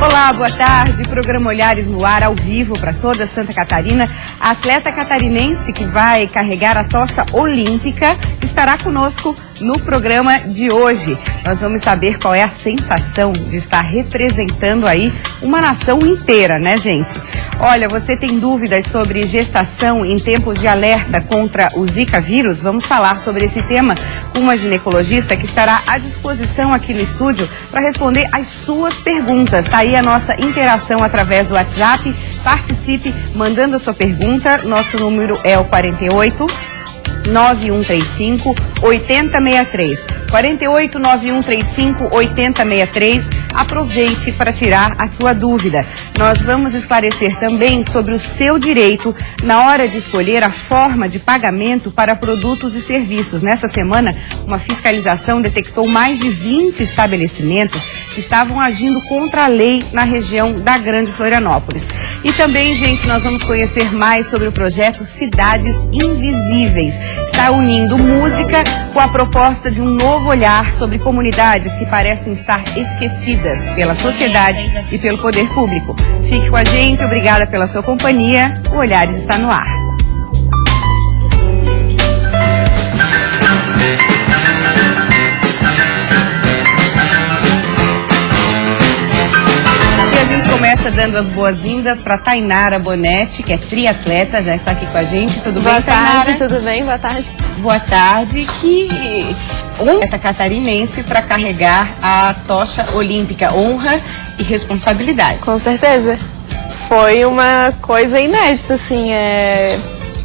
Olá, boa tarde. Programa Olhares no ar, ao vivo para toda Santa Catarina. A atleta catarinense que vai carregar a tocha olímpica estará conosco no programa de hoje. Nós vamos saber qual é a sensação de estar representando aí uma nação inteira, né, gente? Olha, você tem dúvidas sobre gestação em tempos de alerta contra o Zika vírus? Vamos falar sobre esse tema com uma ginecologista que estará à disposição aqui no estúdio para responder as suas perguntas. Está aí a nossa interação através do WhatsApp. Participe mandando a sua pergunta. Nosso número é o 48 9135 8063. 48 9135 8063. Aproveite para tirar a sua dúvida. Nós vamos esclarecer também sobre o seu direito na hora de escolher a forma de pagamento para produtos e serviços. Nessa semana, uma fiscalização detectou mais de 20 estabelecimentos que estavam agindo contra a lei na região da Grande Florianópolis. E também, gente, nós vamos conhecer mais sobre o projeto Cidades Invisíveis. Está unindo música com a proposta de um novo olhar sobre comunidades que parecem estar esquecidas pela sociedade e pelo poder público. Fique com a gente, obrigada pela sua companhia. O Olhares está no ar. E a gente começa dando as boas-vindas para Tainara Bonetti, que é triatleta, já está aqui com a gente. Tudo bem, Tainara? Boa tarde, tudo bem? Boa tarde. Boa tarde, que atleta catarinense para carregar a tocha olímpica, honra e responsabilidade. Com certeza. Foi uma coisa inédita, assim,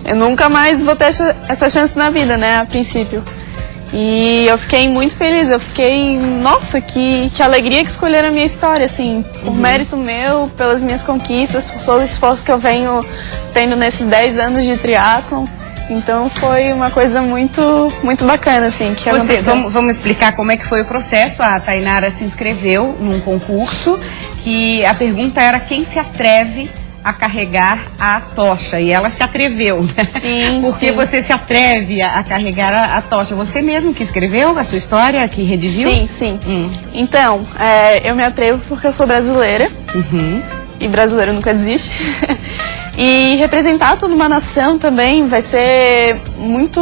eu nunca mais vou ter essa chance na vida, né, a princípio. E eu fiquei muito feliz, nossa, que alegria que escolheram a minha história, assim, por mérito meu, pelas minhas conquistas, por todo o esforço que eu venho tendo nesses 10 anos de triatlon. Então foi uma coisa muito bacana, assim, que vamos explicar como é que foi o processo. A Tainara se inscreveu num concurso que a pergunta era quem se atreve a carregar a tocha, e ela se atreveu, né? Sim. Por que você se atreve a carregar a tocha? Você mesmo que escreveu a sua história, que redigiu? Sim. Então, eu me atrevo porque eu sou brasileira, e brasileiro nunca desiste. E representar toda uma nação também vai ser muito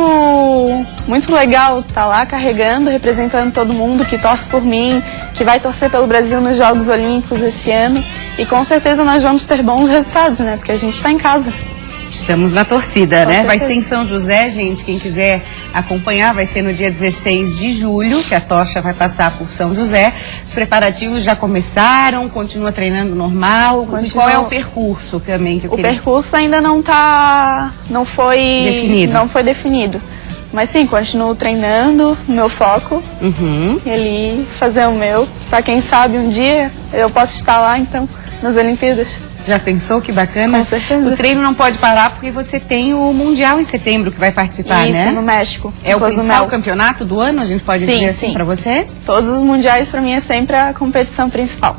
legal estar lá carregando, representando todo mundo que torce por mim, que vai torcer pelo Brasil nos Jogos Olímpicos esse ano. E com certeza nós vamos ter bons resultados, né? Porque a gente está em casa. Estamos na torcida, né? certeza. Vai ser em São José, gente. Quem quiser acompanhar, vai ser no dia 16 de julho, que a tocha vai passar por São José. Os preparativos já começaram, continua treinando normal. Qual é o percurso também que eu queria? O percurso ainda não foi definido. Mas sim, continuo treinando, meu foco, e ali fazer o meu. Pra quem sabe, um dia eu posso estar lá, então, nas Olimpíadas. Já pensou? Que bacana. Com certeza. O treino não pode parar porque você tem o Mundial em setembro que vai participar, né? Isso, no México. É o principal campeonato do ano, a gente pode dizer assim pra você? Todos os mundiais pra mim é sempre a competição principal.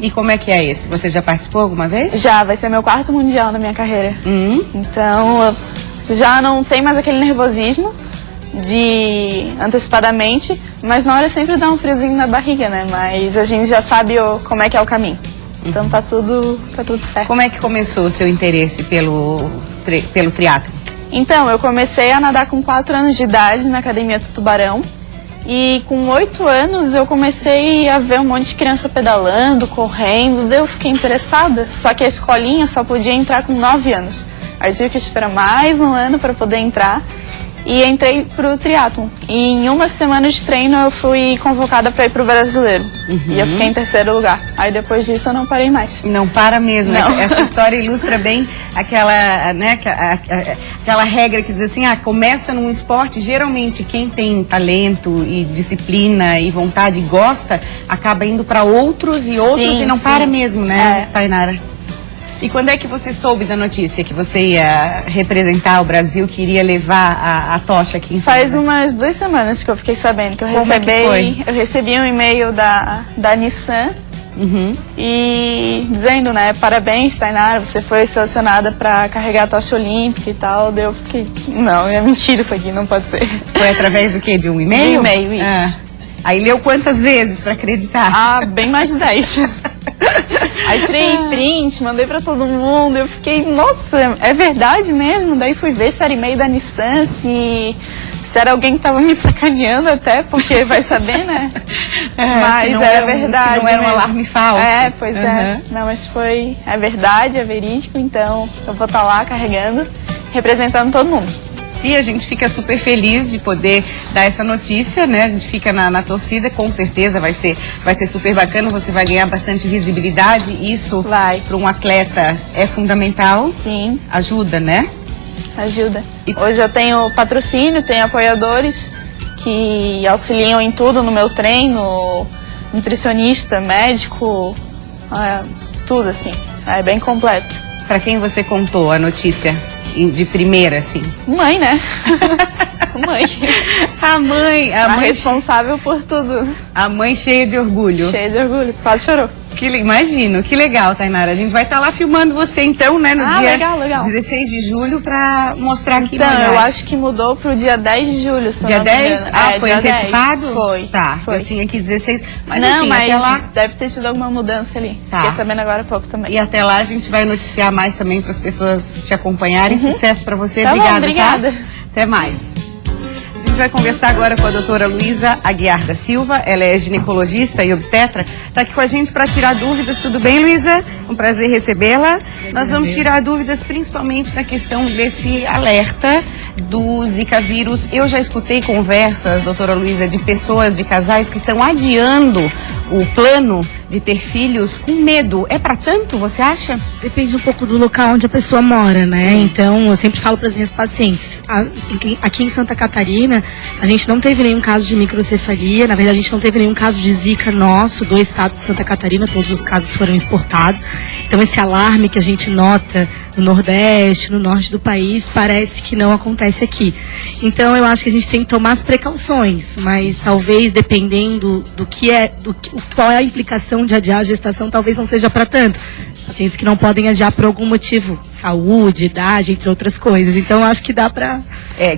E como é que é esse? Você já participou alguma vez? Já, vai ser meu 4º mundial na minha carreira. Então, já não tem mais aquele nervosismo de antecipadamente, mas na hora sempre dá um friozinho na barriga, né? Mas a gente já sabe como é que é o caminho. Então tá tudo certo. Como é que começou o seu interesse pelo triatlo? Então, eu comecei a nadar com 4 anos de idade na Academia do Tubarão. E com 8 anos eu comecei a ver um monte de criança pedalando, correndo. Daí eu fiquei interessada. Só que a escolinha só podia entrar com 9 anos. Aí eu tive que esperar mais um ano para poder entrar. E entrei pro triatlon. E em uma semana de treino eu fui convocada para ir pro brasileiro. E eu fiquei em 3º lugar. Aí depois disso eu não parei mais. Não para mesmo. Não. Essa história ilustra bem aquela, né, aquela regra que diz assim, começa num esporte, geralmente quem tem talento e disciplina e vontade e gosta, acaba indo para outros e não para mesmo, né, Tainara? E quando é que você soube da notícia que você ia representar o Brasil, que iria levar a tocha aqui em São José? Faz umas 2 semanas que eu fiquei sabendo, que eu recebi um e-mail da Nissan e dizendo, né, parabéns, Tainara, você foi selecionada para carregar a tocha olímpica e tal. Daí eu fiquei, não, é mentira isso aqui, não pode ser. Foi através do quê? De um e-mail? De e-mail, isso. Aí leu quantas vezes para acreditar? Bem mais de 10. Aí tirei print, mandei pra todo mundo. Eu fiquei, nossa, é verdade mesmo? Daí fui ver se era e-mail da Nissan, se era alguém que tava me sacaneando até, porque vai saber, né? Mas não era verdade. Não era um mesmo. alarme falso. É, pois é. Não, mas é verdade, é verídico, então eu vou estar lá carregando, representando todo mundo. E a gente fica super feliz de poder dar essa notícia, né? A gente fica na torcida, com certeza vai ser super bacana, você vai ganhar bastante visibilidade. Isso para um atleta é fundamental. Sim. Ajuda, né? Ajuda. Hoje eu tenho patrocínio, tenho apoiadores que auxiliam em tudo no meu treino, nutricionista, médico, tudo assim. É bem completo. Para quem você contou a notícia de primeira, assim? Mãe, né? Mãe. A mãe responsável por tudo. A mãe cheia de orgulho. Cheia de orgulho, quase chorou. Imagino, que legal, Tainara. A gente vai estar lá filmando você então, né, no dia legal. 16 de julho pra mostrar aqui. Então, eu acho que mudou pro dia 10 de julho, se dia não 10? Foi dia antecipado? 10. Foi. Tá, foi. Eu tinha aqui 16, mas não, enfim, mas até lá... deve ter tido alguma mudança ali. Tá. Fiquei sabendo agora há pouco também. E até lá a gente vai noticiar mais também para as pessoas te acompanharem. Sucesso pra você, Tá bom, obrigada. obrigada. Até mais. A gente vai conversar agora com a doutora Luísa Aguiar da Silva, ela é ginecologista e obstetra, está aqui com a gente para tirar dúvidas. Tudo bem, Luísa? Um prazer recebê-la. Nós vamos tirar dúvidas principalmente na questão desse alerta do Zika vírus. Eu já escutei conversas, doutora Luísa, de pessoas, de casais que estão adiando o plano de ter filhos com medo. É para tanto, você acha? Depende um pouco do local onde a pessoa mora, né? Então, eu sempre falo para as minhas pacientes. Aqui em Santa Catarina, a gente não teve nenhum caso de microcefalia. Na verdade, a gente não teve nenhum caso de Zika nosso, do estado de Santa Catarina. Todos os casos foram exportados. Então, esse alarme que a gente nota no Nordeste, no Norte do país, parece que não acontece aqui. Então, eu acho que a gente tem que tomar as precauções. Mas, talvez, dependendo qual é a implicação de adiar a gestação, talvez não seja para tanto. Pacientes que não podem adiar por algum motivo, saúde, idade, entre outras coisas. Então, eu acho que dá para...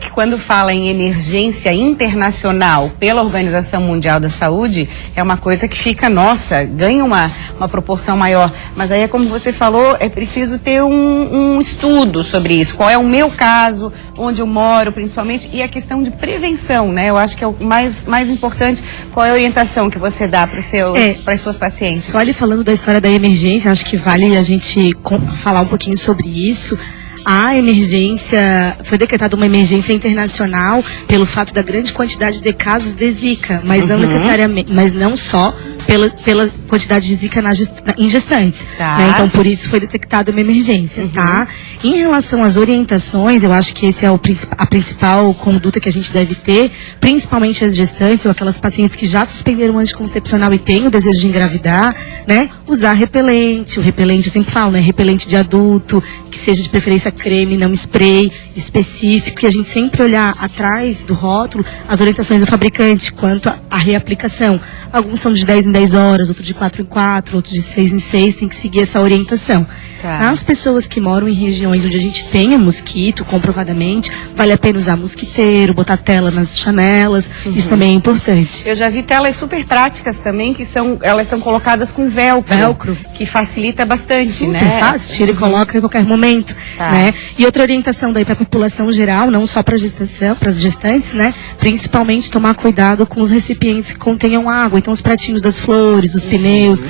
Que quando fala em emergência internacional pela Organização Mundial da Saúde, é uma coisa que fica, nossa, ganha uma proporção maior. Mas aí, como você falou, é preciso ter um estudo sobre isso. Qual é o meu caso, onde eu moro, principalmente, e a questão de prevenção, né? Eu acho que é o mais importante. Qual é a orientação que você dá para as suas pacientes? Só ali falando da história da emergência, acho que vale a gente falar um pouquinho sobre isso. A emergência, foi decretada uma emergência internacional pelo fato da grande quantidade de casos de Zika, mas não necessariamente, mas não só pela quantidade de Zika em gestantes. Tá. Né? Então, por isso foi detectada uma emergência, tá? Em relação às orientações, eu acho que esse é a principal conduta que a gente deve ter, principalmente as gestantes ou aquelas pacientes que já suspenderam o anticoncepcional e têm o desejo de engravidar, né? Usar repelente, o repelente eu sempre falo, né? Repelente de adulto, que seja de preferência creme, não spray específico, e a gente sempre olhar atrás do rótulo as orientações do fabricante quanto à reaplicação. Alguns são de 10 em 10 horas, outros de 4 em 4, outros de 6 em 6, tem que seguir essa orientação. Tá. As pessoas que moram em regiões onde a gente tenha mosquito, comprovadamente, vale a pena usar mosquiteiro, botar tela nas janelas, isso também é importante. Eu já vi telas super práticas também, elas são colocadas com velcro. Que facilita bastante, super, né? Fácil, tira e coloca em qualquer momento, né? E outra orientação daí para a população geral, não só para gestação, para as gestantes, né? Principalmente tomar cuidado com os recipientes que contenham água, então os pratinhos das flores, os pneus,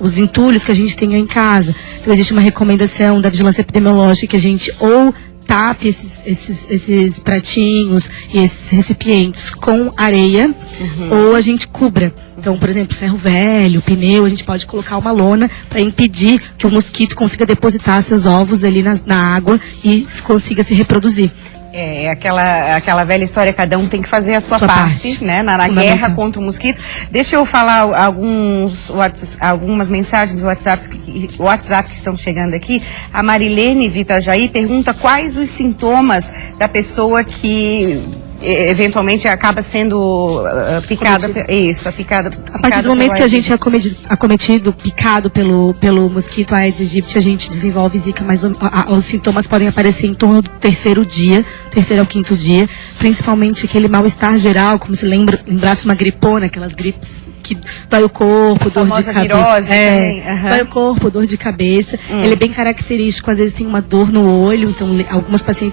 os entulhos que a gente tenha em casa. Então existe uma recomendação da vigilância epidemiológica que a gente ou tape esses pratinhos e esses recipientes com areia, ou a gente cubra. Então, por exemplo, ferro velho, pneu, a gente pode colocar uma lona para impedir que o mosquito consiga depositar seus ovos ali na água e consiga se reproduzir. É aquela velha história, cada um tem que fazer a sua parte, né? Na guerra contra o mosquito. Deixa eu falar algumas mensagens de WhatsApp que estão chegando aqui. A Marilene de Itajaí pergunta quais os sintomas da pessoa que eventualmente acaba sendo picada. Isso, picada. A partir do momento que a gente é acometido, picado pelo mosquito Aedes aegypti, a gente desenvolve Zika, mas os sintomas podem aparecer em torno do terceiro ao 5º dia, principalmente aquele mal-estar geral, como se lembrasse uma gripona, aquelas gripes que dói o corpo, dor de cabeça. Virose também. Dói o corpo, dor de cabeça. Ele é bem característico, às vezes tem uma dor no olho, então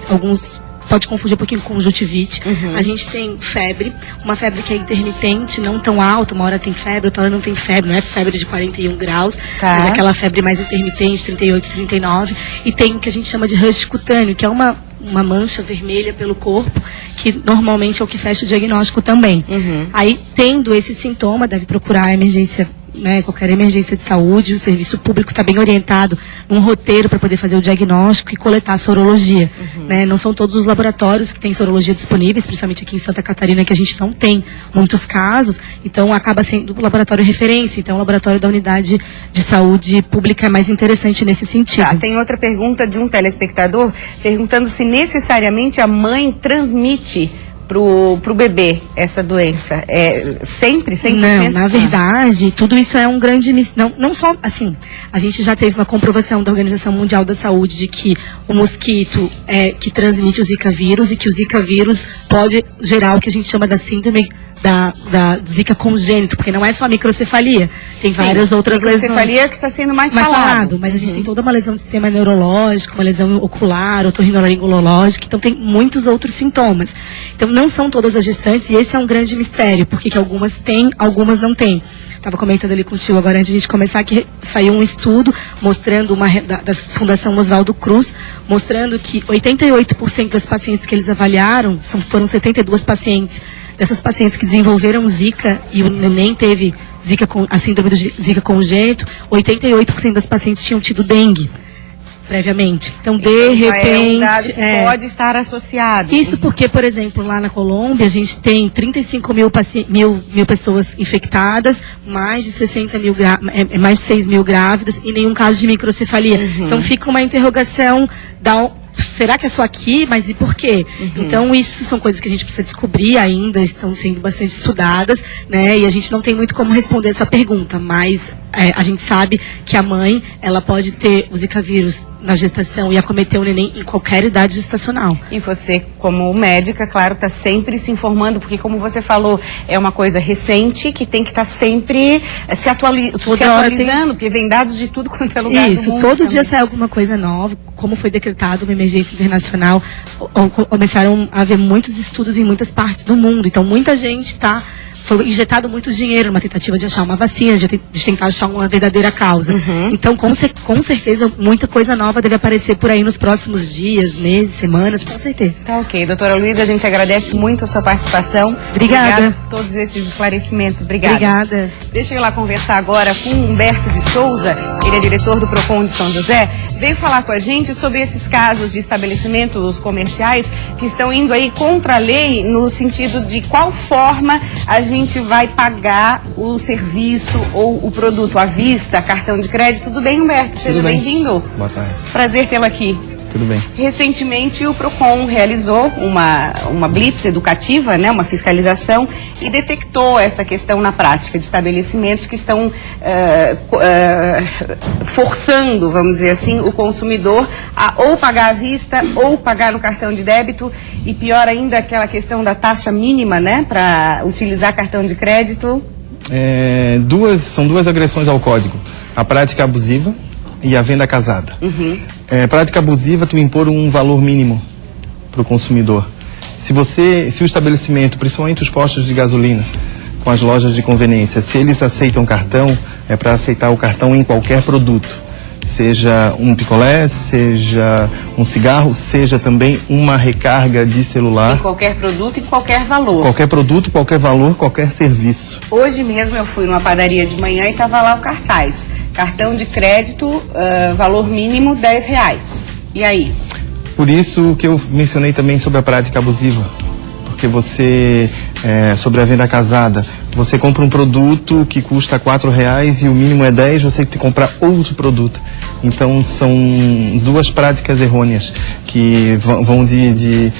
alguns pode confundir um pouquinho com conjuntivite. A gente tem febre, uma febre que é intermitente, não tão alta, uma hora tem febre, outra hora não tem febre, não é febre de 41 graus, mas aquela febre mais intermitente, 38, 39. E tem o que a gente chama de rush cutâneo, que é uma mancha vermelha pelo corpo, que normalmente é o que fecha o diagnóstico também. Aí, tendo esse sintoma, deve procurar a emergência, né, qualquer emergência de saúde. O serviço público está bem orientado num roteiro para poder fazer o diagnóstico e coletar a sorologia. Né? Não são todos os laboratórios que têm sorologia disponíveis, principalmente aqui em Santa Catarina, que a gente não tem muitos casos, então acaba sendo o laboratório referência. Então o laboratório da unidade de saúde pública é mais interessante nesse sentido. Tem outra pergunta de um telespectador perguntando se necessariamente a mãe transmite pro bebê essa doença. É sempre 100%? Não, na verdade, tudo isso é um grande... Não só, assim, a gente já teve uma comprovação da Organização Mundial da Saúde de que o mosquito é que transmite o Zika vírus e que o Zika vírus pode gerar o que a gente chama da síndrome do Zika congênito, porque não é só a microcefalia, tem várias outras lesões. A microcefalia que está sendo mais falado. Mas a gente tem toda uma lesão do sistema neurológico, uma lesão ocular, otorrinolaringológica, então tem muitos outros sintomas. Então não são todas as gestantes, e esse é um grande mistério, porque que algumas têm, algumas não têm. Estava comentando ali contigo agora, antes de a gente começar, que saiu um estudo mostrando, da Fundação Oswaldo Cruz, mostrando que 88% das pacientes que eles avaliaram, foram 72 pacientes, dessas pacientes que desenvolveram Zika e o neném teve a síndrome do Zika congênito, 88% das pacientes tinham tido dengue previamente. Então, de repente... um dado que pode estar associado. Isso porque, por exemplo, lá na Colômbia, a gente tem 35 mil pessoas infectadas, mais de 60 mil, mais de 6 mil grávidas e nenhum caso de microcefalia. Então, fica uma interrogação será que é só aqui? Mas e por quê? Então, isso são coisas que a gente precisa descobrir ainda, estão sendo bastante estudadas, né? E a gente não tem muito como responder essa pergunta, mas a gente sabe que a mãe, ela pode ter o Zika vírus na gestação e acometer o neném em qualquer idade gestacional. E você, como médica, claro, está sempre se informando, porque como você falou, é uma coisa recente que tem que estar sempre se atualizando, porque vem dados de tudo quanto é lugar do mundo. Todo dia sai alguma coisa nova, como foi decretado uma emergência internacional, começaram a haver muitos estudos em muitas partes do mundo, então muita gente foi injetado muito dinheiro numa tentativa de achar uma vacina, de tentar achar uma verdadeira causa. Então, com certeza, muita coisa nova deve aparecer por aí nos próximos dias, meses, semanas, com certeza. Tá ok. Doutora Luísa, a gente agradece muito a sua participação. Obrigada. Por todos esses esclarecimentos. Obrigada. Obrigada. Deixa eu ir lá conversar agora com o Humberto de Souza, ele é diretor do PROCON de São José. Veio falar com a gente sobre esses casos de estabelecimentos comerciais que estão indo aí contra a lei, no sentido de qual forma a gente vai pagar o serviço ou o produto à vista, cartão de crédito. Tudo bem, Humberto? Seja bem-vindo. Boa tarde. Prazer tê-lo aqui. Tudo bem. Recentemente, o PROCON realizou uma blitz educativa, né, uma fiscalização, e detectou essa questão na prática de estabelecimentos que estão forçando, vamos dizer assim, o consumidor a ou pagar à vista ou pagar no cartão de débito, e pior ainda, aquela questão da taxa mínima, né, para utilizar cartão de crédito. São duas agressões ao código. A prática abusiva e a venda casada. Prática abusiva, tu impor um valor mínimo para o consumidor. Se o estabelecimento, principalmente os postos de gasolina, com as lojas de conveniência, se eles aceitam cartão, é para aceitar o cartão em qualquer produto. Seja um picolé, seja um cigarro, seja também uma recarga de celular. Em qualquer produto e qualquer valor. Qualquer produto, qualquer valor, qualquer serviço. Hoje mesmo eu fui numa padaria de manhã e estava lá o cartaz. Cartão de crédito, valor mínimo R$10. E aí? Por isso que eu mencionei também sobre a prática abusiva. Porque você, sobre a venda casada, você compra um produto que custa R$4 e o mínimo é 10, você tem que comprar outro produto. Então são duas práticas errôneas que vão de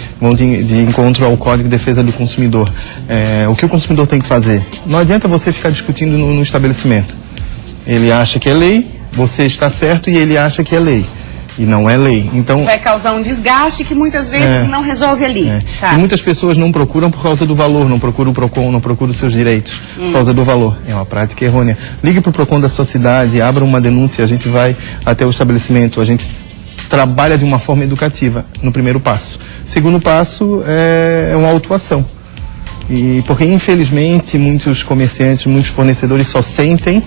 encontro ao Código de Defesa do Consumidor. O que o consumidor tem que fazer? Não adianta você ficar discutindo no estabelecimento. Ele acha que é lei, você está certo e ele acha que é lei. e não é lei. Então, vai causar um desgaste que muitas vezes não resolve ali. Tá. E muitas pessoas não procuram por causa do valor, não procuram o PROCON, não procuram os seus direitos, por causa do valor. É uma prática errônea. Ligue para o PROCON da sua cidade, abra uma denúncia, a gente vai até o estabelecimento, a gente trabalha de uma forma educativa no primeiro passo. Segundo passo é uma autuação. E porque, infelizmente, muitos comerciantes, muitos fornecedores só sentem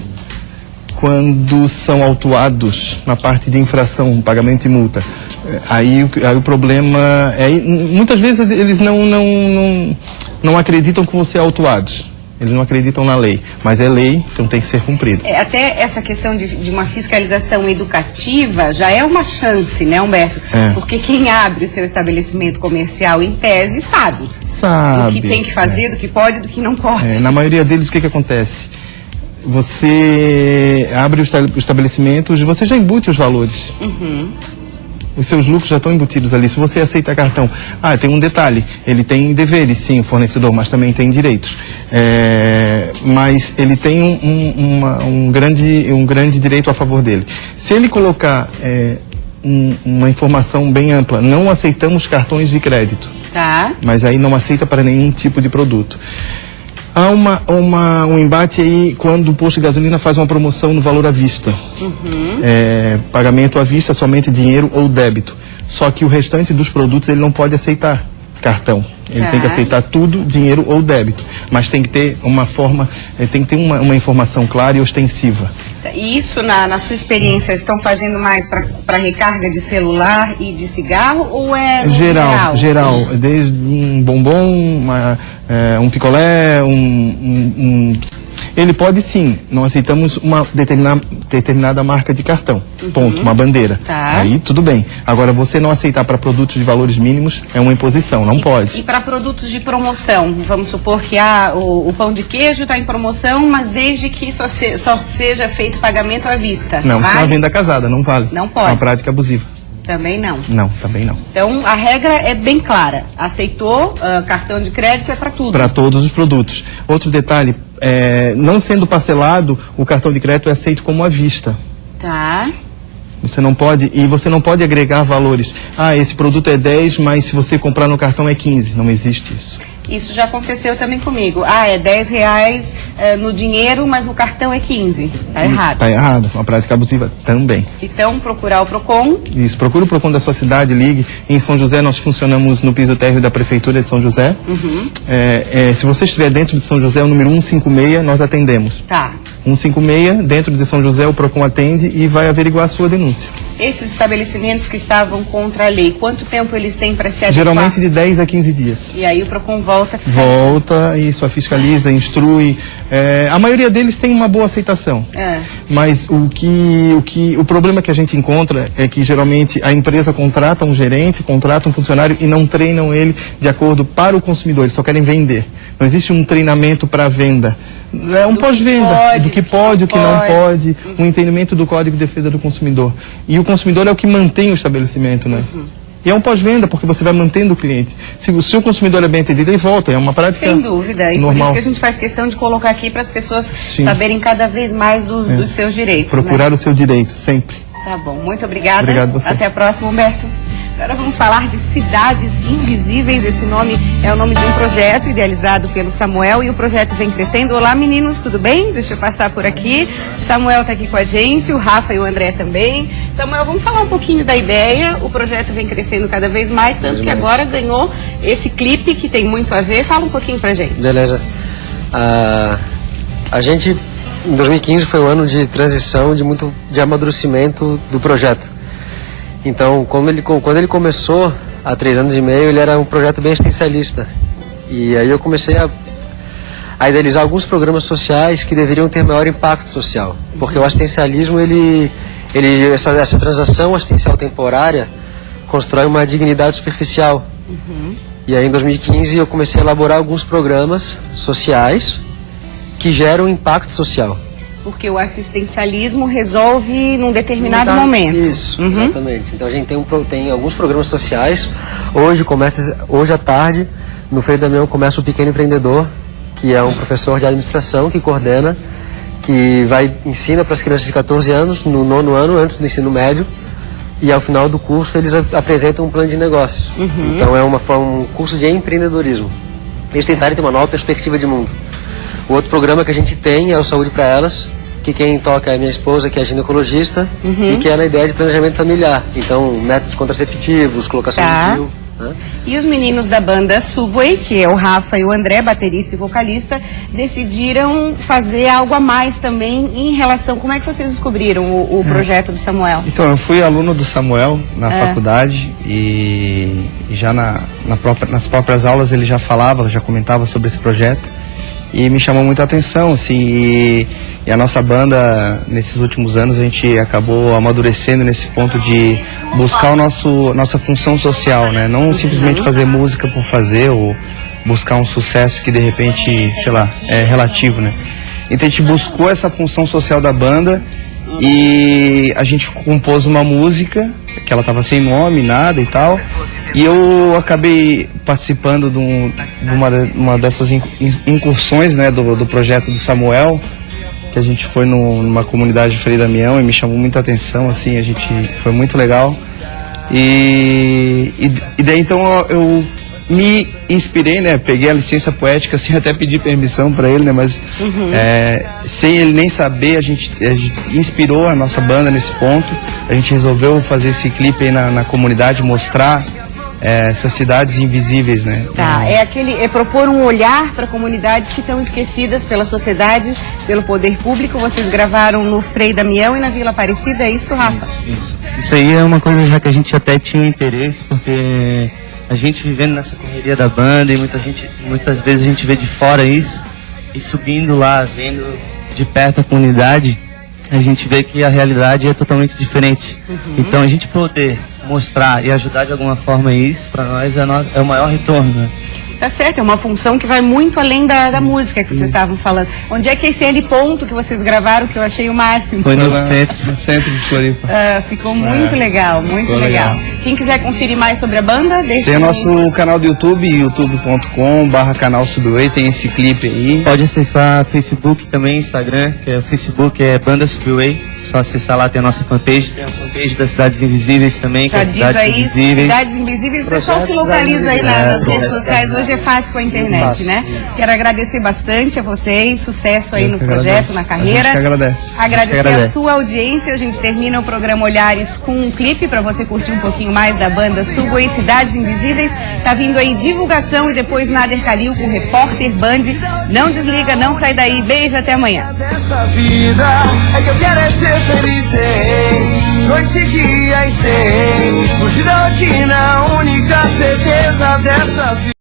quando são autuados na parte de infração, pagamento e multa. Aí o problema é... Muitas vezes eles não acreditam que vão ser autuados. Eles não acreditam na lei, mas é lei, então tem que ser cumprido. Até essa questão de uma fiscalização educativa já é uma chance, né, Humberto? Porque quem abre o seu estabelecimento comercial, em tese, sabe. Do que tem que fazer, do que pode, do que não pode. Na maioria deles, o que acontece? Você abre os estabelecimentos, você já embute os valores. Os seus lucros já estão embutidos ali. Se você aceita cartão, tem um detalhe, ele tem deveres, sim, o fornecedor, mas também tem direitos. Mas ele tem um grande direito a favor dele. Se ele colocar uma informação bem ampla, não aceitamos cartões de crédito, mas aí não aceita para nenhum tipo de produto. Há um embate aí quando o posto de gasolina faz uma promoção no valor à vista. Pagamento à vista, somente dinheiro ou débito. Só que o restante dos produtos ele não pode aceitar cartão. Ele tem que aceitar tudo, dinheiro ou débito. Mas tem que ter uma forma, tem que ter uma informação clara e ostensiva. E isso, na sua experiência, estão fazendo mais para recarga de celular e de cigarro ou é geral? Desde um bombom, um picolé, ele pode sim, não aceitamos uma determinada marca de cartão, ponto, uma bandeira. Aí tudo bem. Agora, você não aceitar para produtos de valores mínimos é uma imposição, não pode. E para produtos de promoção, vamos supor que o pão de queijo está em promoção, mas desde que só seja feito pagamento à vista. Não, vale? É uma venda casada, não vale. Não pode. É uma prática abusiva. Também não? Não, também não. Então, a regra é bem clara. Aceitou, cartão de crédito é para tudo. Para todos os produtos. Outro detalhe, não sendo parcelado, o cartão de crédito é aceito como à vista. Você não pode agregar valores. Esse produto é 10, mas se você comprar no cartão é 15. Não existe isso. Isso já aconteceu também comigo. É R$10 no dinheiro, mas no cartão é 15. Tá errado. Tá errado. Uma prática abusiva também. Então, procurar o PROCON. Isso, procure o PROCON da sua cidade, ligue. Em São José, nós funcionamos no piso térreo da Prefeitura de São José. Se você estiver dentro de São José, o número 156, nós atendemos. 156, dentro de São José, o PROCON atende e vai averiguar a sua denúncia. Esses estabelecimentos que estavam contra a lei, quanto tempo eles têm para se adequar? Geralmente de 10 a 15 dias. E aí o PROCON volta a fiscalizar? Volta, isso, fiscaliza, instrui. A maioria deles tem uma boa aceitação. Mas o problema que a gente encontra é que geralmente a empresa contrata um gerente, contrata um funcionário e não treinam ele de acordo para o consumidor, eles só querem vender. Não existe um treinamento para venda. É um pós-venda, do que pode, o que não pode, um entendimento do Código de Defesa do Consumidor. E o consumidor é o que mantém o estabelecimento, né? E é um pós-venda, porque você vai mantendo o cliente. Se o seu consumidor é bem atendido, ele volta, é uma prática sem dúvida, e normal. Por isso que a gente faz questão de colocar aqui para as pessoas saberem cada vez mais dos seus direitos. Procurar o seu direito, sempre. Tá bom, muito obrigada. Obrigado você. Até a próxima, Humberto. Agora vamos falar de Cidades Invisíveis. Esse nome é o nome de um projeto idealizado pelo Samuel e o projeto vem crescendo. Olá, meninos, tudo bem? Deixa eu passar por aqui. Samuel está aqui com a gente, o Rafa e o André também. Samuel, vamos falar um pouquinho da ideia. O projeto vem crescendo cada vez mais, tanto que agora ganhou esse clipe que tem muito a ver. Fala um pouquinho pra gente. Beleza. A gente, em 2015, foi um ano de transição, de amadurecimento do projeto. Então, quando ele começou, há 3 anos e meio, ele era um projeto bem existencialista. E aí eu comecei a idealizar alguns programas sociais que deveriam ter maior impacto social. Porque o assistencialismo, essa transação assistencial temporária constrói uma dignidade superficial. E aí, em 2015, eu comecei a elaborar alguns programas sociais que geram impacto social. Porque o assistencialismo resolve num determinado momento. Isso, exatamente. Então a gente tem alguns programas sociais. Hoje à tarde, no Freio Damião, começa o Pequeno Empreendedor, que é um professor de administração que coordena, que ensina para as crianças de 14 anos, no 9º ano, antes do ensino médio, e ao final do curso eles apresentam um plano de negócio. Então é um curso de empreendedorismo. Eles tentarem ter uma nova perspectiva de mundo. O outro programa que a gente tem é o Saúde para Elas, que quem toca é a minha esposa, que é ginecologista, e que é na ideia de planejamento familiar. Então, métodos contraceptivos, colocação de DIU. Né? E os meninos da banda Subway, que é o Rafa e o André, baterista e vocalista, decidiram fazer algo a mais também em relação... Como é que vocês descobriram o projeto do Samuel? Então, eu fui aluno do Samuel na faculdade e já nas próprias aulas ele já falava, já comentava sobre esse projeto e me chamou muita atenção, assim, e a nossa banda, nesses últimos anos, a gente acabou amadurecendo nesse ponto de buscar nossa função social, né? Não simplesmente fazer música por fazer ou buscar um sucesso que de repente, sei lá, é relativo, né? Então a gente buscou essa função social da banda e a gente compôs uma música que ela estava sem nome, nada e tal. E eu acabei participando de uma dessas incursões, né, do projeto do Samuel, que a gente foi numa comunidade de Frei Damião e me chamou muita atenção, assim, foi muito legal. E daí então eu me inspirei, né, peguei a licença poética sem até pedir permissão para ele, né, mas sem ele nem saber, a gente inspirou a nossa banda nesse ponto. A gente resolveu fazer esse clipe aí na comunidade, mostrar essas cidades invisíveis, né? Tá, é propor um olhar para comunidades que estão esquecidas pela sociedade, pelo poder público. Vocês gravaram no Frei Damião e na Vila Aparecida, é isso, Rafa? Isso aí é uma coisa já que a gente até tinha interesse, porque a gente vivendo nessa correria da banda e muitas vezes a gente vê de fora isso, e subindo lá, vendo de perto a comunidade, a gente vê que a realidade é totalmente diferente. Então a gente poder mostrar e ajudar de alguma forma isso, para nós é o maior retorno, né? Tá certo, é uma função que vai muito além da música que vocês estavam falando. Onde é que esse L ponto que vocês gravaram, que eu achei o máximo? Foi no centro de Floripa. Ficou muito legal, muito legal. Quem quiser conferir mais sobre a banda, deixa. Tem o nosso canal do YouTube, youtube.com/canal Subway, tem esse clipe aí. Pode acessar Facebook também, Instagram, que é o Facebook é Banda Subway. Só acessar lá, tem a nossa fanpage, tem a fanpage das Cidades Invisíveis também, que é Cidades Invisíveis. Cidades Invisíveis, o pessoal se localiza aí nas redes sociais, hoje é fácil com a internet, né? Quero agradecer bastante a vocês, sucesso aí no projeto, na carreira. A gente que agradece. Agradecer a sua audiência, a gente termina o programa Olhares com um clipe para você curtir um pouquinho mais da banda Subway, Cidades Invisíveis. Tá vindo aí divulgação e depois Nader Khalil com Repórter Band. Não desliga, não sai daí. Beijo, até amanhã. Dessa vida é que eu quero é ser feliz, noite e dia e sem fugir da rotina, a única certeza dessa vida.